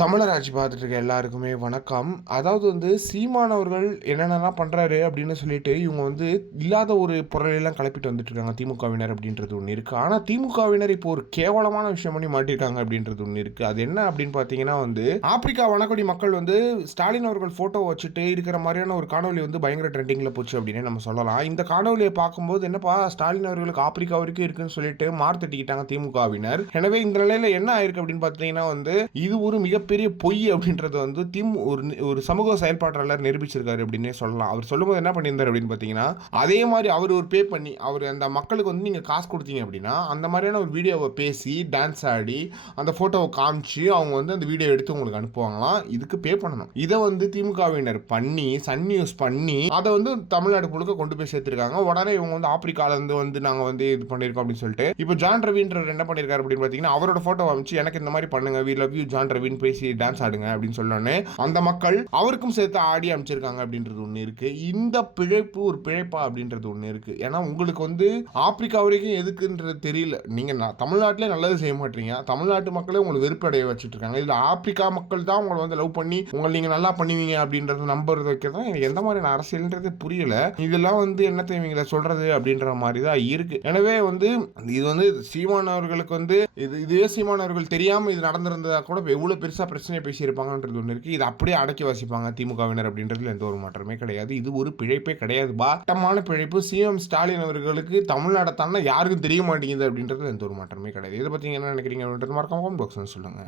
தமிழர் ஆட்சி பார்த்துட்டு இருக்க எல்லாருக்குமே வணக்கம். அதாவது வந்து சீமானவர்கள் என்னென்னலாம் பண்ணுறாரு அப்படின்னு சொல்லிட்டு இவங்க வந்து இல்லாத ஒரு பொருளையெல்லாம் கிளப்பிட்டு வந்துட்டு இருக்காங்க. திமுகவினர் அப்படின்றது ஒன்று இருக்குது ஆனால் திமுகவினர் இப்போ ஒரு கேவலமான விஷயம் பண்ணி மாட்டிருக்காங்க அப்படின்றது ஒன்று இருக்குது அது என்ன அப்படின்னு பார்த்தீங்கன்னா வந்து ஆப்பிரிக்கா வனக்கொடி மக்கள் வந்து ஸ்டாலின் அவர்கள் ஃபோட்டோ வச்சுட்டு இருக்கிற மாதிரியான ஒரு காணொலி வந்து பயங்கர ட்ரெண்டிங்கில் போச்சு அப்படின்னு நம்ம சொல்லலாம். இந்த காணொலியை பார்க்கும்போது என்னப்பா ஸ்டாலின் அவர்களுக்கு ஆப்பிரிக்கா வரைக்கும் இருக்குன்னு சொல்லிட்டு மார்த்தட்டிக்கிட்டாங்க திமுகவினர். எனவே இந்த நிலையில் என்ன ஆயிருக்கு அப்படின்னு பார்த்தீங்கன்னா வந்து இது ஒரு மிக மிகப்பெரிய பொய் அப்படின்றது வந்து திம் ஒரு ஒரு சமூக செயல்பாட்டாளர் நிரூபிச்சிருக்காரு அப்படின்னே சொல்லலாம். அவர் சொல்லும்போது என்ன பண்ணியிருந்தார் அப்படின்னு பார்த்தீங்கன்னா அதே மாதிரி அவர் ஒரு பே பண்ணி அவர் அந்த மக்களுக்கு வந்து நீங்கள் காசு கொடுத்தீங்க அப்படின்னா அந்த மாதிரியான ஒரு வீடியோவை பேசி டான்ஸ் ஆடி அந்த ஃபோட்டோவை காமிச்சு அவங்க வந்து அந்த வீடியோ எடுத்து உங்களுக்கு அனுப்புவாங்களாம். இதுக்கு பே பண்ணணும். இதை வந்து திமுகவினர் பண்ணி சன் நியூஸ் பண்ணி அதை வந்து தமிழ்நாடு முழுக்க கொண்டு போய் சேர்த்துருக்காங்க. உடனே இவங்க வந்து ஆப்பிரிக்காலேருந்து வந்து நாங்கள் வந்து இது பண்ணியிருக்கோம் அப்படின்னு சொல்லிட்டு இப்போ ஜான் ரவின்றவர் என்ன பண்ணியிருக்காரு அப்படின்னு பார்த்தீங்கன்னா அவரோட ஃபோட்டோ அமைச்சு எனக்கு இந்த மாதிரி பண்ணுங்க வி லவ் யூ ஜான் ரவின்னு பேசி டான்ஸ் ஆடுங்க அப்படின்னு சொன்னோன்னே அந்த மக்கள் அவருக்கும் சேர்த்து ஆடி அமைச்சிருக்காங்க அப்படின்றது ஒன்று இருக்கு. இந்த பிழைப்பு ஒரு பிழைப்பா அப்படின்றது ஒன்று இருக்கு. ஏன்னா உங்களுக்கு வந்து ஆப்பிரிக்கா வரைக்கும் எதுக்குன்றது தெரியல. நீங்க தமிழ்நாட்டிலே நல்லது செய்ய மாட்டீங்க. தமிழ்நாட்டு மக்களே உங்களை வெறுப்படைய வச்சுட்டு இருக்காங்க. இதுல ஆப்பிரிக்கா மக்கள் தான் உங்களை வந்து லவ் பண்ணி உங்களை நீங்க நல்லா பண்ணுவீங்க அப்படின்றத நம்புறது வைக்கிறதா எனக்கு எந்த மாதிரியான அரசியல்ன்றது புரியல. இதெல்லாம் வந்து என்ன இவங்களை சொல்றது அப்படின்ற மாதிரி தான் இருக்கு. எனவே வந்து இது வந்து சீமானவர்களுக்கு வந்து இது இதே சீமானவர்கள் தெரியாம இது நடந்திருந்ததா கூட எவ்வளவு பெருசா பிரச்சனையை பேசியிருப்பாங்கன்றது ஒன்று இருக்குது இது அப்படியே அடக்கி வாசிப்பாங்க திமுகவினர் அப்படின்றதுல எந்த ஒரு மாற்றமே கிடையாது. இது ஒரு பிழைப்பே கிடையாது. பாட்டமான பிழைப்பு சிஎம் ஸ்டாலின் அவர்களுக்கு தமிழ்நாடை தானே யாருக்கும் தெரிய மாட்டேங்குது அப்படின்றது எந்த ஒரு மாற்றமே கிடையாது. இதை பற்றி என்ன நினைக்கிறீங்க அப்படின்றது மறக்காம பாக்ஸ் சொல்லுங்க.